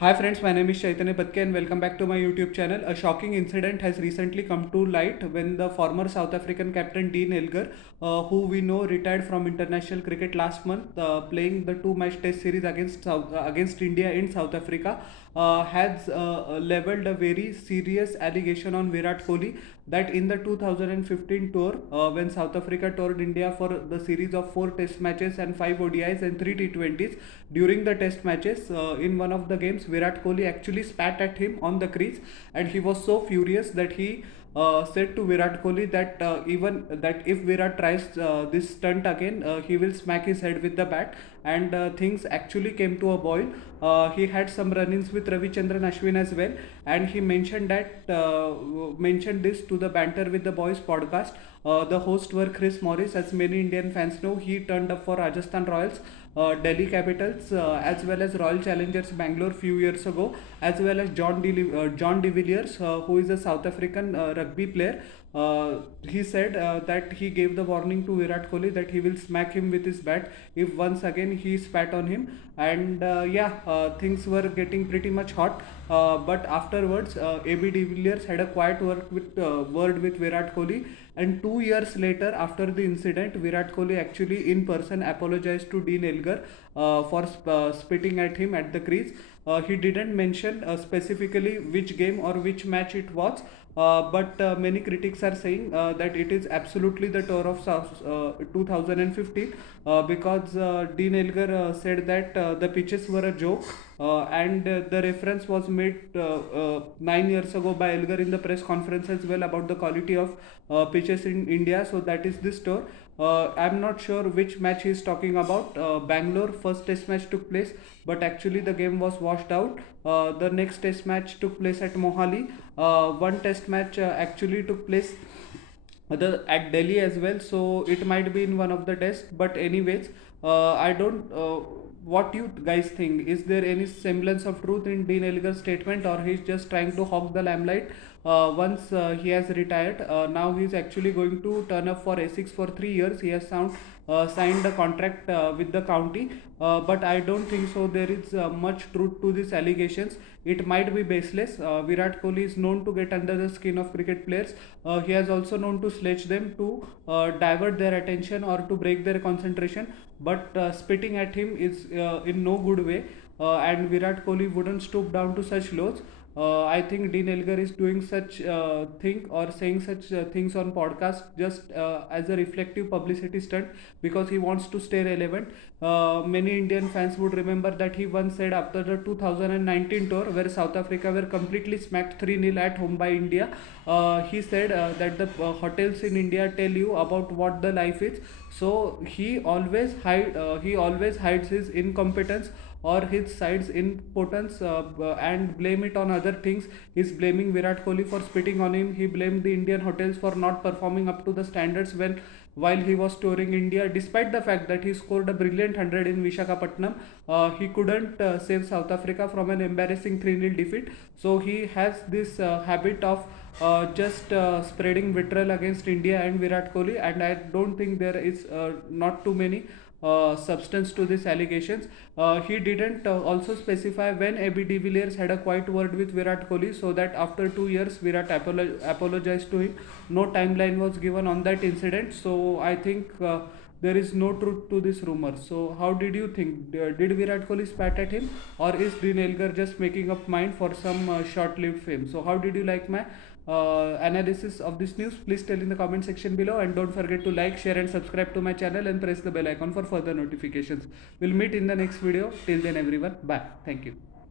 Hi friends, my name is Chaitanya Patke and welcome back to my YouTube channel. A shocking incident has recently come to light when the former South African captain Dean Elgar, who we know retired from international cricket last month, playing the two-match test series against India in South Africa, has leveled a very serious allegation on Virat Kohli that in the 2015 tour, when South Africa toured India for the series of 4 test matches and 5 ODIs and 3 T20s, during the test matches, in one of the games, Virat Kohli actually spat at him on the crease, and he was so furious that he said to Virat Kohli that even that if Virat tries this stunt again, he will smack his head with the bat. And things actually came to a boil. He had some run-ins with Ravichandran Ashwin as well, and he mentioned this to the Banter with the Boys podcast. The hosts were Chris Morris. As many Indian fans know, he turned up for Rajasthan Royals, Delhi Capitals, as well as Royal Challengers Bangalore few years ago, as well as John De Villiers, who is a South African rugby player. He said that he gave the warning to Virat Kohli that he will smack him with his bat if once again he spat on him. And things were getting pretty much hot. But afterwards, AB de Villiers had a quiet word with Virat Kohli, and 2 years later, after the incident, Virat Kohli actually in person apologized to Dean Elgar for spitting at him at the crease. He didn't mention specifically which game or which match it was, but many critics are saying that it is absolutely the tour of 2015, because Dean Elgar said that the pitches were a joke, and the reference was made 9 years ago by Elgar in the press conference as well about the quality of pitches in India. So that is this tour. I'm not sure which match he is talking about. Bangalore first test match took place, but actually the game was washed out. The next test match took place at Mohali. One test match actually took place at Delhi as well, so it might be in one of the tests. But anyways, I don't. What you guys think? Is there any semblance of truth in Dean Elgar's statement, or he's just trying to hog the limelight? Once he has retired, now he's actually going to turn up for Essex for 3 years. He has signed a contract with the county, but I don't think so. There is much truth to these allegations. It might be baseless. Virat Kohli is known to get under the skin of cricket players. He has also known to sledge them to divert their attention or to break their concentration. But spitting at him is in no good way, and Virat Kohli wouldn't stoop down to such lows. I think Dean Elgar is doing such thing or saying such things on podcast just as a reflective publicity stunt because he wants to stay relevant. Many Indian fans would remember that he once said after the 2019 tour, where South Africa were completely smacked 3-0 at home by India, he said that the hotels in India tell you about what the life is. So he always hides his incompetence or his side's impotence, and blame it on other things. He's blaming Virat Kohli for spitting on him. He blamed the Indian hotels for not performing up to the standards while he was touring India. Despite the fact that he scored a brilliant 100 in Vishakhapatnam, he couldn't save South Africa from an embarrassing 3-0 defeat. So he has this habit of just spreading vitriol against India and Virat Kohli, and I don't think there is not too many substance to these allegations. He didn't also specify when AB de Villiers had a quiet word with Virat Kohli, so that after 2 years Virat apologized to him. No timeline was given on that incident, so I think there is no truth to this rumor. So how did you think? Did Virat Kohli spat at him, or is Dean Elgar just making up mind for some short-lived fame? So how did you like my analysis of this news? Please tell in the comment section below, and don't forget to like, share and subscribe to my channel and press the bell icon for further notifications. We'll meet in the next video. Till then everyone, bye. Thank you.